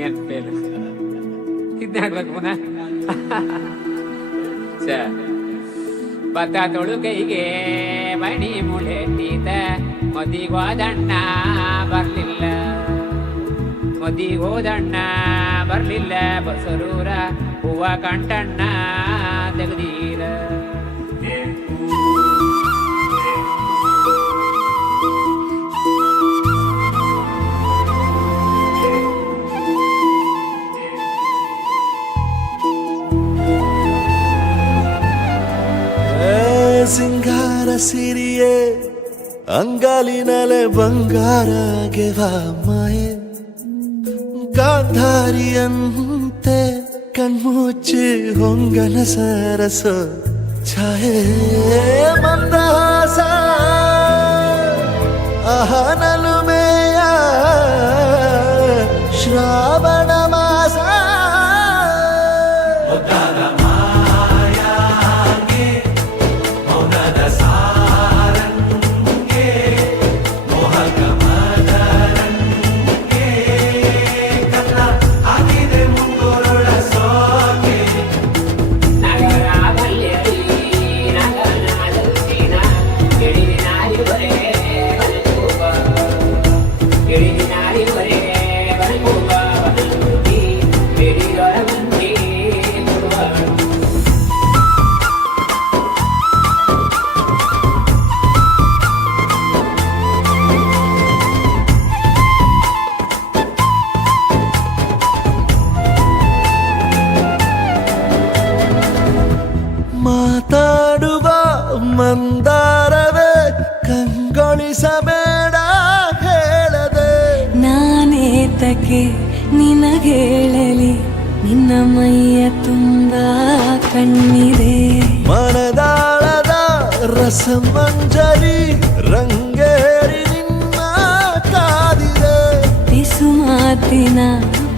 ನೆನಪೇಲು ಇದನ್ನ ಹಾಡ್ಬೇಕು ಪುನಃ. ಭತ್ತ ತೊಳುಕೈಗೆ ಮಣಿ ಮುಳೆಟ್ಟಿದ ಮದಿಗೋದಣ್ಣ ಬರ್ಲಿಲ್ಲ, ಮದಿಗೋದಣ್ಣ ಬರ್ಲಿಲ್ಲ, ಬಸರೂರ ಹೂವ ಕಂಟಣ್ಣ ತೆಗದೀರ. ಸಿಂಗಾರ ಸಿರಿಯೇ ಅಂಗಾಲಿನಲೆ ಬಂಗಾರ ಗೆವ ಮಾಯೆ, ಗಾಂಧಾರಿಯಂತೆ ಕಣ್ಮುಚ್ಚಿ ಹೊಂಗನ ಸರಸ ಛಾಯೆ, ಮಂದಹಾಸ ಅಹನಲುಮೆಯ ಶ್ರಾವಣ ಮಾಸ. ಮಾತಾಡುವ ಮಂದಾರವೇ ಕಂಗೊಳಿಸಬೇಡ ಹೇಳದೆ, ನಾನೇತಕ್ಕೆ ನಿನಗೇಳಲಿ, ನಿನ್ನ ಮೈಯ ತುಂಬ ಕಣ್ಣಿದೆ. ಮನದಾಳದ ರಸಮಂಜರಿ ರಂಗೇರಿ ನಿನ್ನ ಕಾದಿದೆ, ಬಿಸು ಮಾತಿನ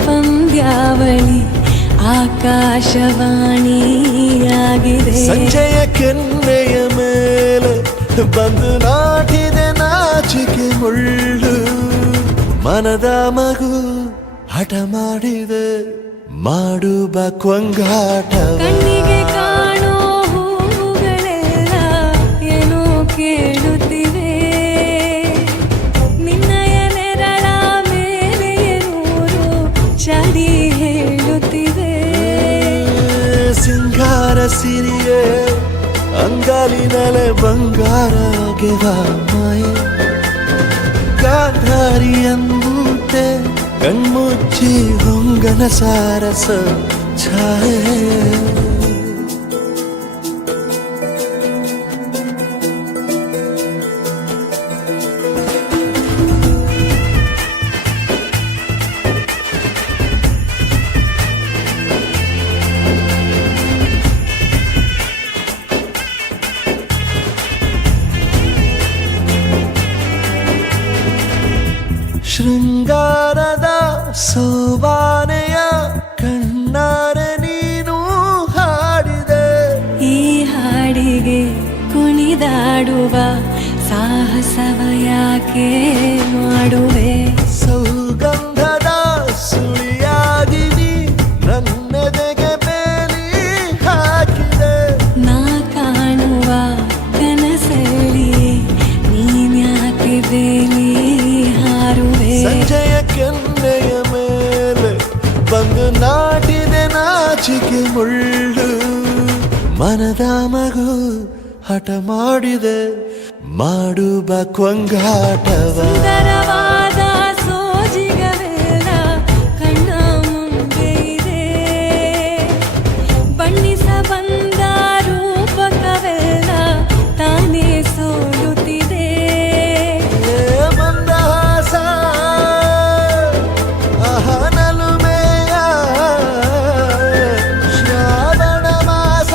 ಪಂದ್ಯಾವಳಿ ಆಕಾಶವಾಣಿಯಾಗಿದೆ. ಸಂಜೆಯ ಕೆನ್ನೆಯ ಮೇಲೆ ಬಂದು ನಾಟಿದೆ ನಾಚಿಕೆ ಮುಳ್ಳು, ಮನದ ಮಗು ಹಠ ಮಾಡಿದೆ ಮಾಡುವ ಕೊಂಗಾಟ. ಕಣ್ಣಿಗೆ ಕಾಣೋ ಹೂಗಳೆಲ್ಲ ಏನೋ ಕೇಳುತ್ತಿವೆ, ನಿನ್ನಯ ನೆರಳ ಮೇಲೆ ನೂರು ಚಡಿ ಹೇಳುತ್ತಿವೆ. ಸಿಂಗಾರ ಸಿರಿಯೇ ಅಂಗಾಲಿನಲೆ ಬಂಗಾರ ಗೆವ ಮಾಯೆ, ಗಾಂಧಾರಿಯಂತೆ ಕಣ್ಮುಚ್ಚಿ ಹೊಂಗನ ಸಾರಸ ಛಾಯೆ. ಶೃಂಗಾರದ ಸೋಬಾನೆಯ ಕಣ್ಣಾರೆ ನೀನು ಹಾಡಿದೆ, ಈ ಹಾಡಿಗೆ ಕುಣಿದಾಡುವ ಸಾಹಸವ ಯಾಕೆ ಮಾಡುವೆ. ಸೌಗಂಧದ ಸುಳಿಯಾಗಿ ನೀ ನನ್ನೆದೆಗೆ ಬೇಲಿ ಹಾಕಿದೆ, ನಾ ಕಾಣುವ ಕನಸಲ್ಲಿ ನೀನ್ಯಾಕೆ ಬೇಲಿ ಹಾರುವೆ. ಸಂಜೆಯ ಕೆನ್ನೆಯ ಮೇಲೆ ಬಂದು ನಾಟಿದೆ ನಾಚಿಕೆ ಮುಳ್ಳು, ಮನದ ಮಗು ಹಠ ಮಾಡಿದೆ ಮಾಡುವ ಕೊಂಗಾಟವ. ಸುಂದರವಾದ ಸೋಜಿಗವೆಲ್ಲ ಕಣ್ಣ ಮುಂದೆ ಇದೆ, ಬಣ್ಣಿಸ ಬಂದ ರೂಪಕವೆಲ್ಲ ತಾನೇ ಸೋಲುತ್ತಿದೆ. ಮಂದಹಾಸ ಅಹನಲುಮೆಯ ಶ್ರಾವಣ ಮಾಸ.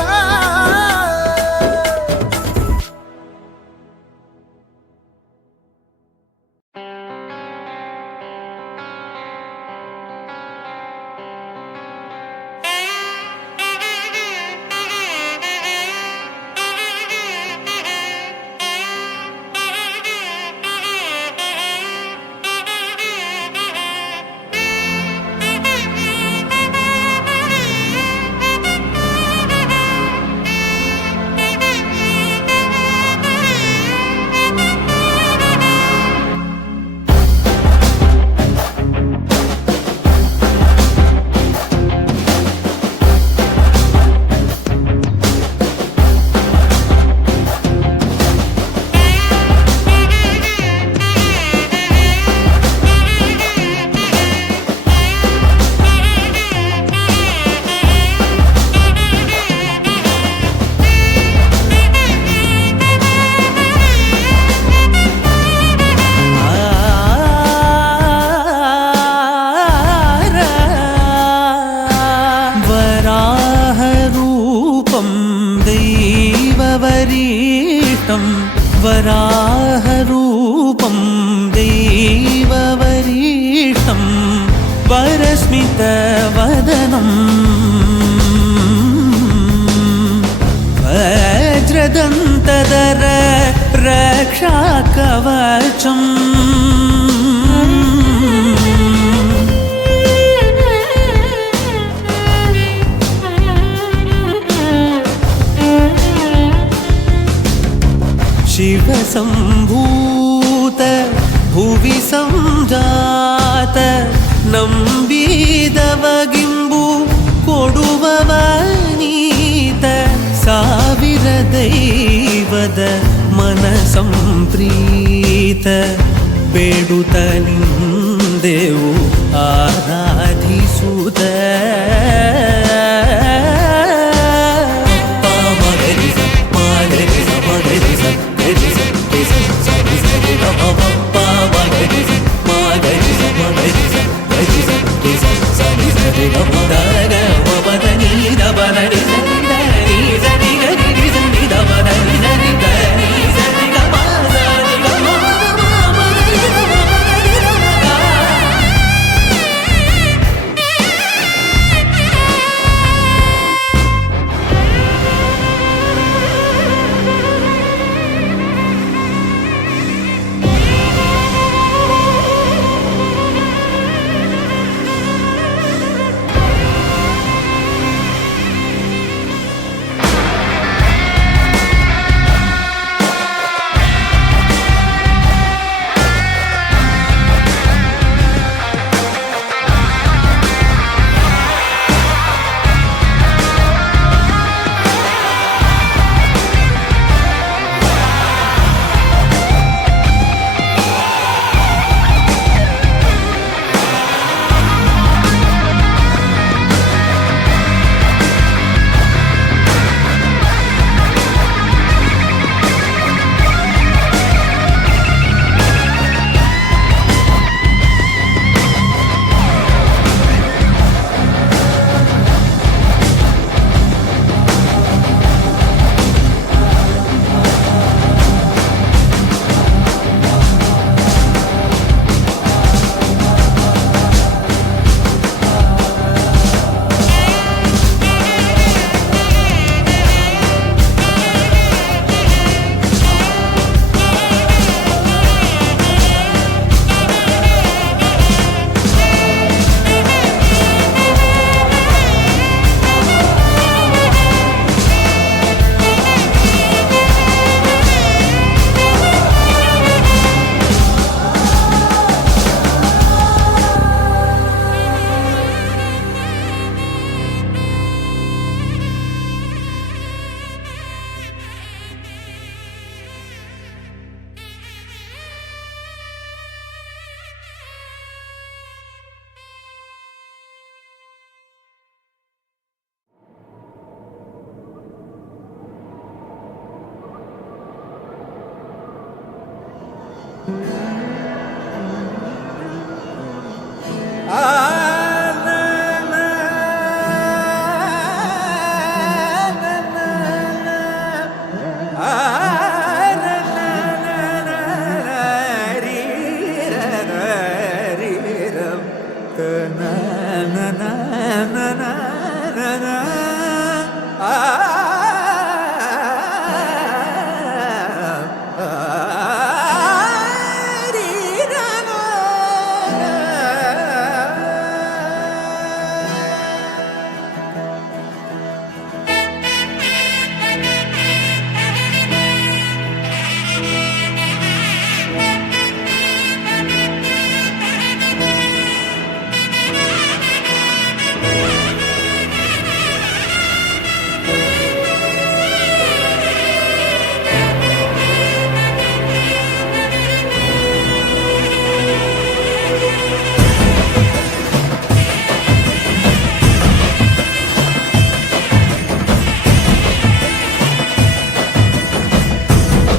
वरीष्टं वराहरूपं दैववरीष्टं वरस्मितवदनं वज्रदन्तधर रक्षाकवचम् शिवसम्भूत भुवि संजात ನಂಬಿದವಗಿಂಬು ಕೊಡುವವನೀತ ಸಾವಿರ ದೈವದ ಮನ ಸಂಪ್ರೀತ ಬೇಡುತ್ತ ನಿಂದೆವು ಆರಾಧಿಸುತ್ತ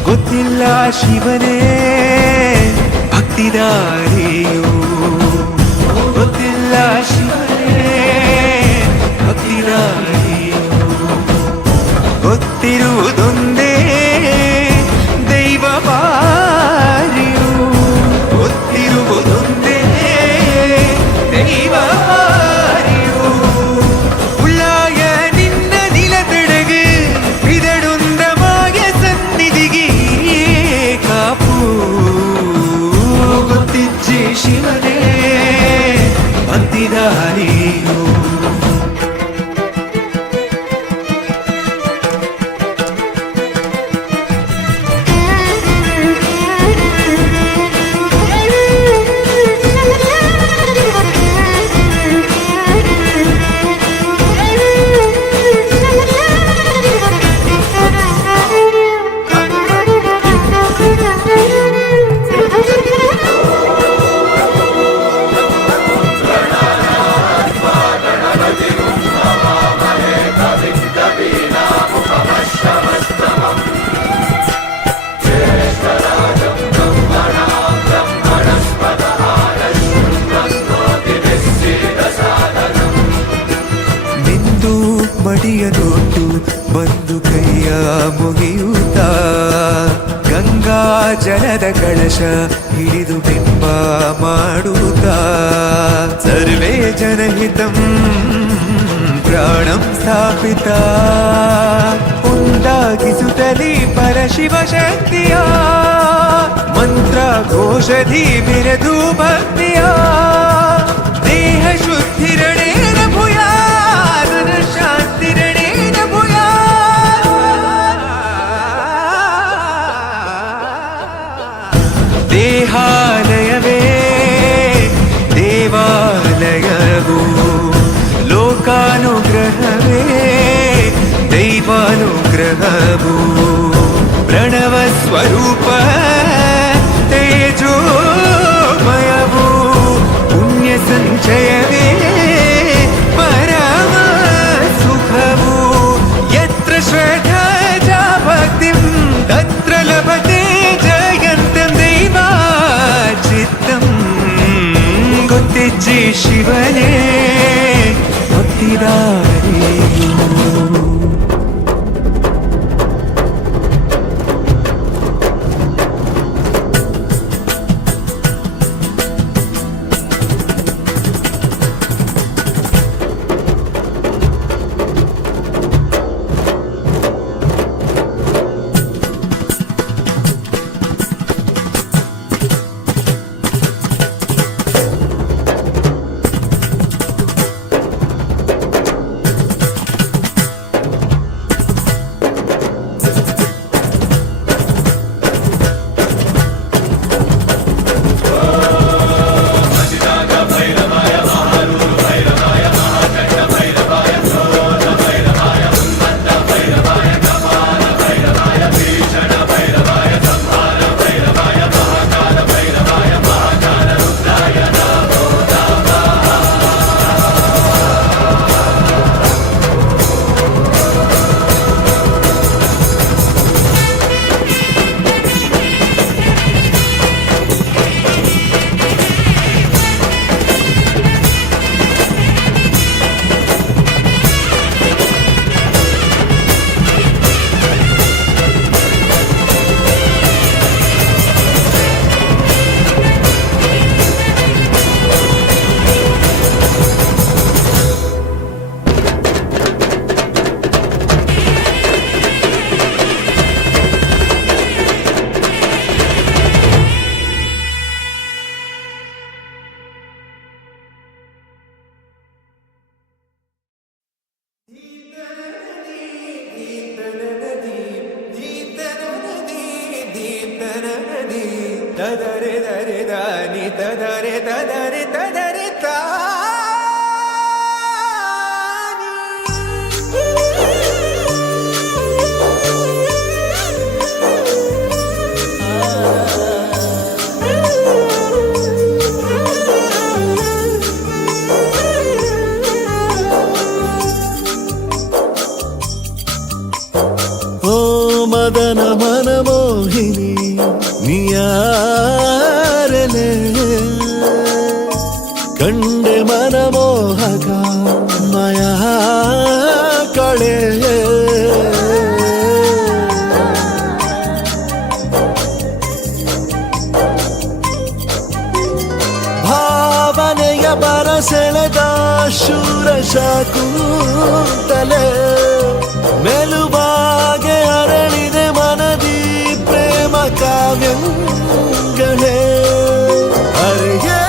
ಗೊತ್ತಿಲ್ಲ ಶಿವನೇ ಭಕ್ತಿದಾರಿಯೋ, ಗೊತ್ತಿಲ್ಲ ಶಿವನೇ ಭಕ್ತಿದಾರಿಯೋ, ಗೊತ್ತಿರುವುದೊಂದೇ ಶಾಂತಿದಾರಿಯು ನಿಂದು ಮಡಿಯ ದೊಡ್ಡು ಬಂದು ಕೈಯ ಮುಗಿಯುತ್ತ ಗಂಗಾ ಜಲದ ಕಳಶ ಹಿಡಿದು ಬಿಂಬ ಮಾಡುತ್ತ ಸರ್ವೇ ಜನಹಿತಂ ಪ್ರಾಣಂ ಸ್ಥಾಪಿತ ಉಂಟಾಗಿಸುತ್ತಲೀ ಪರಶಿವ ಶಕ್ತಿಯ ಮಂತ್ರ ಘೋಷಧಿ ಬಿರದು ಭಕ್ತಿಯ ದೇಹ ಶುದ್ಧಿರಣೇನ ಭೂಯಾ ಶಾಂತಿರಣೇನ ಭೂಯಾ ದೇಹಾಲಯವೇ ದೇವಾಲಯವು ಲೋಕಾನುಗ್ರಹವೇ ದೈವಾನುಗ್ರಹವು ಪ್ರಣವ ಸ್ವರೂಪ ತೇಜೋಮಯವು ಪುಣ್ಯ ಸಂಚಯವೇ ಪರಮ ಸುಖವು ಯತ್ರ ಶ್ರದ್ಧಾ ಚ ಭಕ್ತಿಂ ತತ್ರ ಲಭತೆ ಜಯಂತಂ ದೈವಾಚಿತ್ತಂ ಗೊತ್ತಿಜ್ಜಿ ಶಿವನೇ ಭಕ್ತಿದಾರಿಯು ತದರೆ ದರೆ ದಾನಿ ತದರೆ ತದರೆ ತದರೆ ಓ ಮದನ ಮನಮೋಹಿನಿ ನಿಯಾರಲೆ ಕಂಡೆ ಮನಮೋಹಕ ಮಾಯಾ ಕಳೆ ಭಾವನೆಯ ಬರಸೆಳೆದ ಶೂರಶಕುಂತಲೆ ಮೆಲುಬಾಗೆ ಅರಳಿದೆ ಮನದಿ ಪ್ರೇಮ ಕಾವ್ಯಗಳೇ ಅರೆಯೇನೋ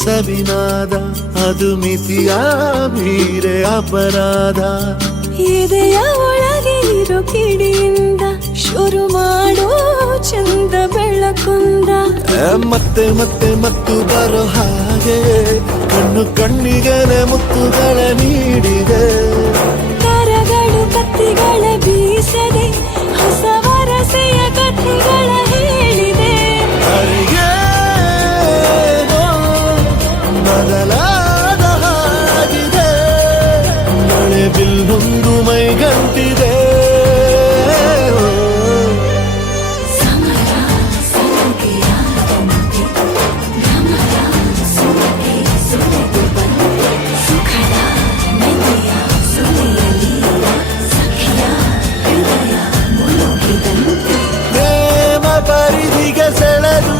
ಸವಿನಾದ ಅದು ಮಿತಿಯ ಮೀರೆ ಅಪರಾಧ. ಎದೆಯ ಒಳಗೆ ಇರೋ ಕಿಡಿಯಿಂದ ಶುರು ಮಾಡೋ ಚಂದ ಬೆಳಕುಂದ. ಮತ್ತೆ ಮತ್ತೆ ಮತ್ತು ಬರೋ ಹಾಗೆ ಕಣ್ಣು ಕಣ್ಣಿಗೆ ಮುತ್ತುಗಳ ನೀಡಿದೆ. ಕರಗಳು ಕತ್ತಿಗಳ ಬೀಸದೆ ಹೊಸ ವರಸೆಯ ಕಥೆಗಳ ಹೇಳಿದೆ. ಅರಿಗೇನೋ ಬದಲಾದ ಹಾಗಿದೆ, ಮಳೆ ಬಿಲ್ಲೊಂದು ಮೈಗಂಟಿದೆ. ಪ್ರೇಮ ಪರಿಧಿಗೆ ಸೆಳೆದು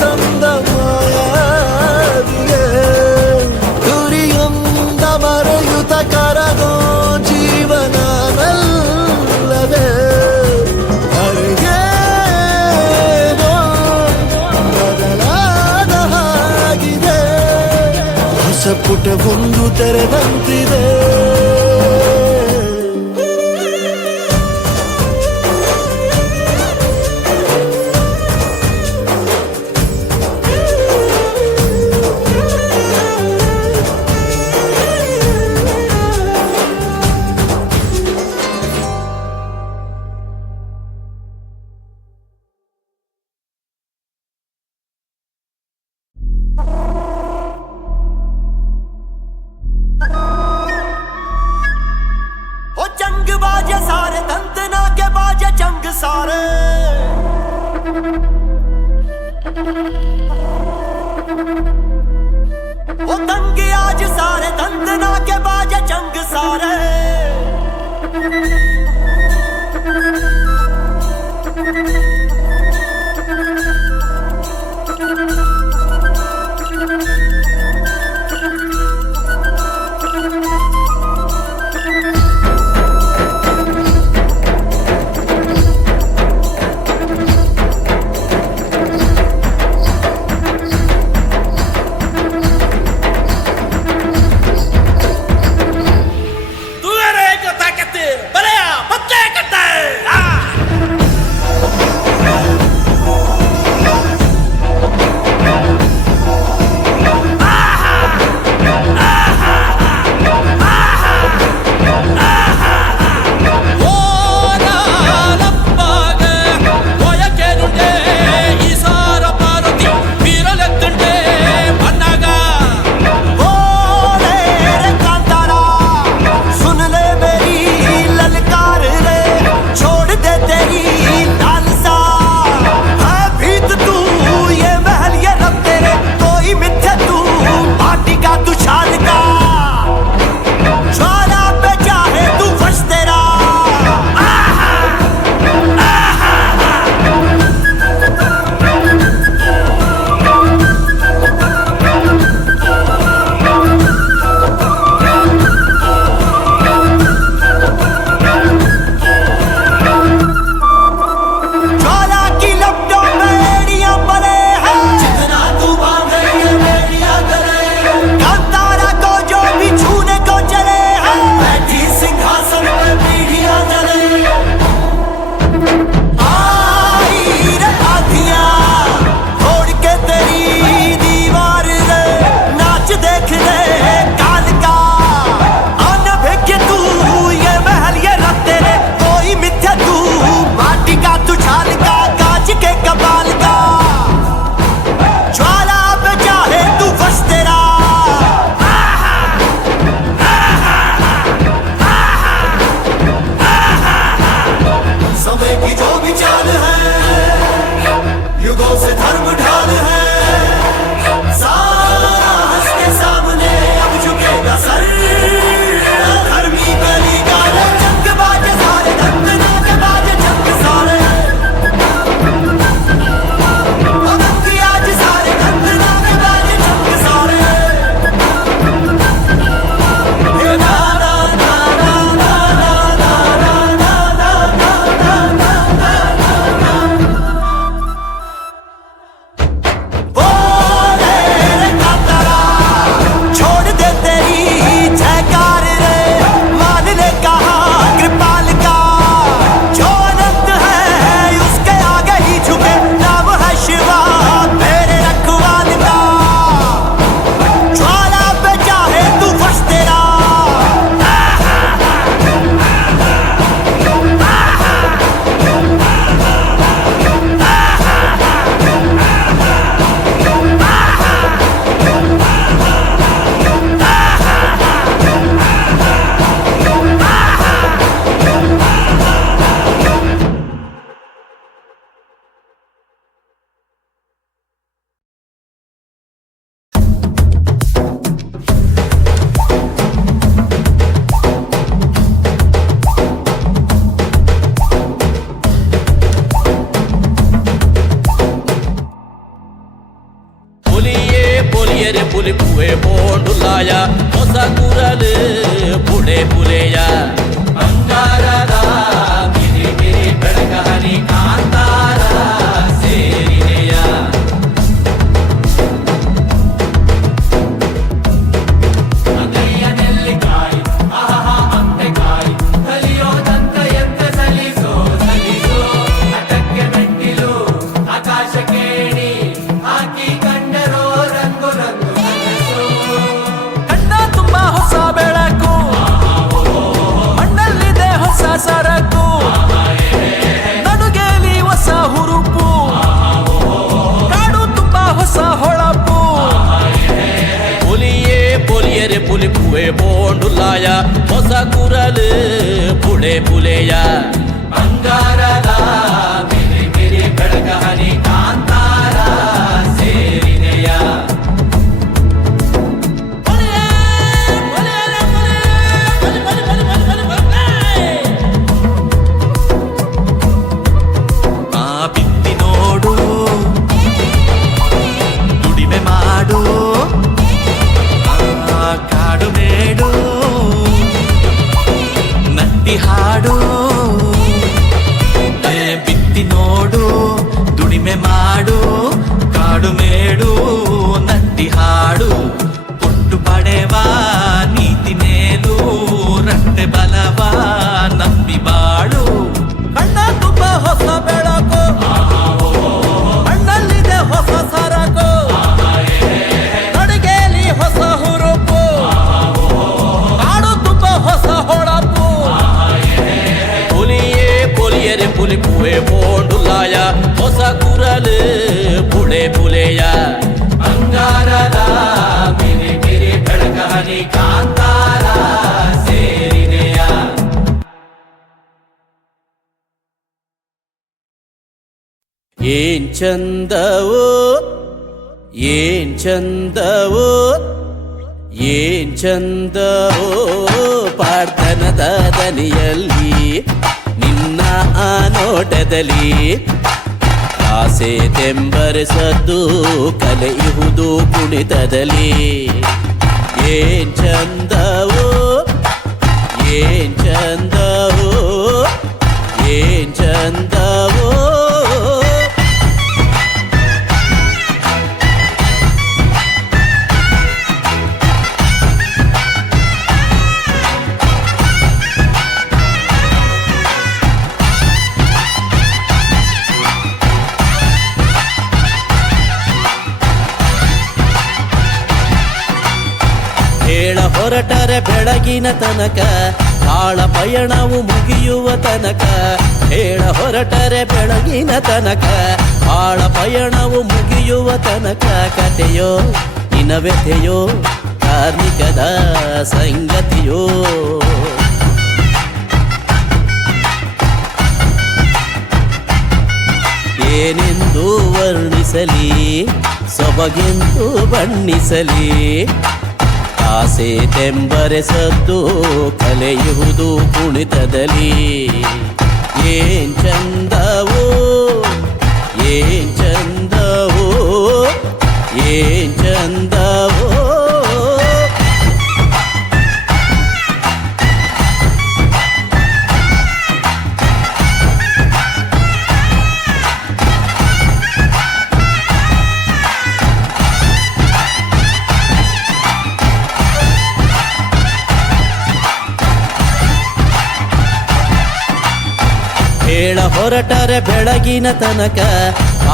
ತಂದ ಮಾಯಾವಿಗೆ ಗುರಿಯೊಂದ ಮರೆಯುತ್ತ ಕರಗೋ ಜೀವನವಲ್ಲವೇ. ಅರಿಗೇನೋ ಬದಲಾದ ಹಾಗಿದೆ, ಹೊಸ ಪುಟವೊಂದು ತೆರೆದಂತಿದೆ. जंग बाजे सारे दंतना के बाजे जंग सारे। ओ दंगे आज सारे दंतना के बाजे जंग सारे। तू अरे को ताकत बलया ಪೋಂಡುಲಾಯ ಹೊಸ ಕುರಲು ಪುಡೆ ಪುಲೆಯ ಬಂಗಾರದ ಮಿರಿ ಮಿರಿ ಬೆಳಕ ಹನಿ ಕಾಂತಾರ ಸೇರಿದೆಯ ಅಂಗೈಯ ನೆಲ್ಲಿಕಾಯಿ ಆಹಾ ಅಂತೆಕಾಯಿ ಕಲಿಯೋದಂತ ಎಂತ ಸಲಿಸೋ ಸಲಿಸೋ ಅಟಕ್ಕೆ ಮೆಟ್ಟಿಲು ಆಕಾಶ ಕೇಳಿ ಹಾಕಿ ಕಂಡರೋ ರಂಗು ರಂಗು ಕನಸು ಕಣ್ಣ ತುಂಬಾ ಹೊಸ ಬೆಳಕು ಮಣ್ಣಲ್ಲಿದೆ ಹೊಸ ಸರಕು ನಡುಗೇಲಿ ಹೊಸ ಹುರುಪು ಕಾಡು ತುಂಬಾ ಹೊಸ ಹೊಳಪು ಪುಲಿಯೇ ಪೊಲಿಯರೆ ಪುಲಿಪುವೆ ಪೋಂಡುಲಾಯ ಹೊಸ ಕುರಲು ಪುಡೆ ಪುಲೆಯ ಬಂಗಾರದ ಮಿರಿ ಮಿರಿ ಬೆಳಕ ಹನಿ ಕಾಂತಾರ ಸೇರಿದೆಯ ಆ ಬಿತ್ತಿ ನೋಡು ದುಡಿಮೆ ಮಾಡು ಆ ಕಾಡು ಮೇಡು ನಟ್ಟಿ ಹಾಡು ಬಿತ್ತಿ ನೋಡು ದುಡಿಮೆ ಮಾಡು ಕಾಡು ಮೇಡು ನಟ್ಟಿ ಹಾಡು ಕೊಟ್ಟು ಪಡೆವ ನೀತಿ ಮೇಲು ರಟ್ಟೆ ಬಲವ ನಂಬಿ ಬಾಳು ಕಣ್ಣ ತುಂಬ ಹೊಸ ಬೆಳಕು ಮಣ್ಣಲ್ಲಿದೆ ಹೊಸ ಸರಕು ನಡಿಗೆಯಲ್ಲಿ ಹೊಸ ಹುರುಪು ಕಾಡು ತುಂಬ ಹೊಸ ಹೊಳಪು ಪುಲಿಯೇ ಪೊಲಿಯರೆ ಪುಲಿಪುವೆ ಪೋಂಡುಲಾಯ ಹೊಸ ಕುರಲು ಪುಡೆ ಪುಲೆಯ ಬಂಗಾರದ ಮಿರಿ ಮಿರಿ ಬೆಳಕ ಹನಿ ಕಾಂತಾರ ಸೇರಿದೆಯ ಏನ್ ಚಂದವೋ ಏನ್ ಚಂದವೋ ಏನ್ ಚಂದವೋ ಪಾರ್ಥನದ ದನಿಯಲ್ಲಿ ನಿನ್ನ ಆ ನೋಟದಲ್ಲಿ ಆಸೆ ತೆಂಬರಿಸದ್ದು ಕಲೆಯುವುದು ಕುಣಿತದಲ್ಲಿ ಏನ್ ಚಂದವೋ ಏನ್ ಚಂದವೋ ಏನ್ ಚಂದವೋ ಹೇಳ ಹೊರಟರೆ ಬೆಳಗಿನ ತನಕ ಆಳ ಪಯಣವು ಮುಗಿಯುವ ತನಕ ಹೇಳ ಹೊರಟರೆ ಬೆಳಗಿನ ತನಕ ಆಳ ಪಯಣವು ಮುಗಿಯುವ ತನಕ ಕಥೆಯೋ ಇನವ್ಯಥೆಯೋ ಕಾರ್ಮಿಕದ ಸಂಗತಿಯೋ ಏನೆಂದು ವರ್ಣಿಸಲಿ ಸೊಬಗೆಂದು ಬಣ್ಣಿಸಲಿ ಆಸೆ ತೆಂಬರೆಸದ್ದು ಕಲೆಯುವುದು ಕುಣಿತದಲ್ಲಿ ಏನ್ ಚಂದವೋ ಏನ್ ಚಂದವೋ ಏನ್ ಚಂದವೋ ಹೇಳ ಹೊರಟರೆ ಬೆಳಗಿನ ತನಕ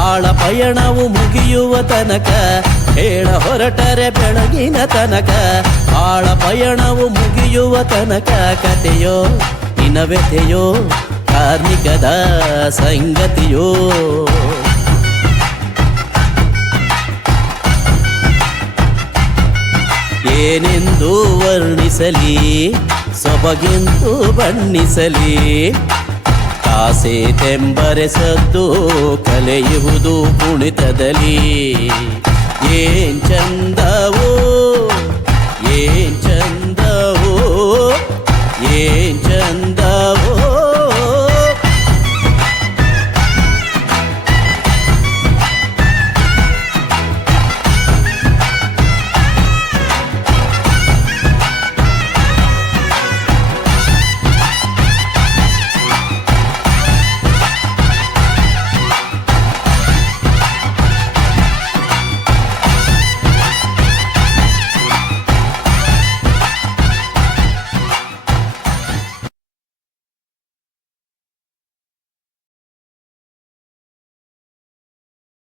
ಆಳ ಪಯಣವು ಮುಗಿಯುವ ತನಕ ಹೇಳ ಹೊರಟರೆ ಬೆಳಗಿನ ತನಕ ಆಳ ಪಯಣವು ಮುಗಿಯುವ ತನಕ ಕಥೆಯೋ ಇನವ್ಯಥೆಯೋ ಕಾರ್ಮಿಕದ ಸಂಗತಿಯೋ ಏನೆಂದು ವರ್ಣಿಸಲಿ ಸೊಬಗೆಂದು ಬಣ್ಣಿಸಲಿ ಆಸೆ ತೆಂಬರೆಸದ್ದು ಕಲೆಯುವುದು ಕುಣಿತದಲ್ಲಿ ಏನ್ ಚಂದವೋ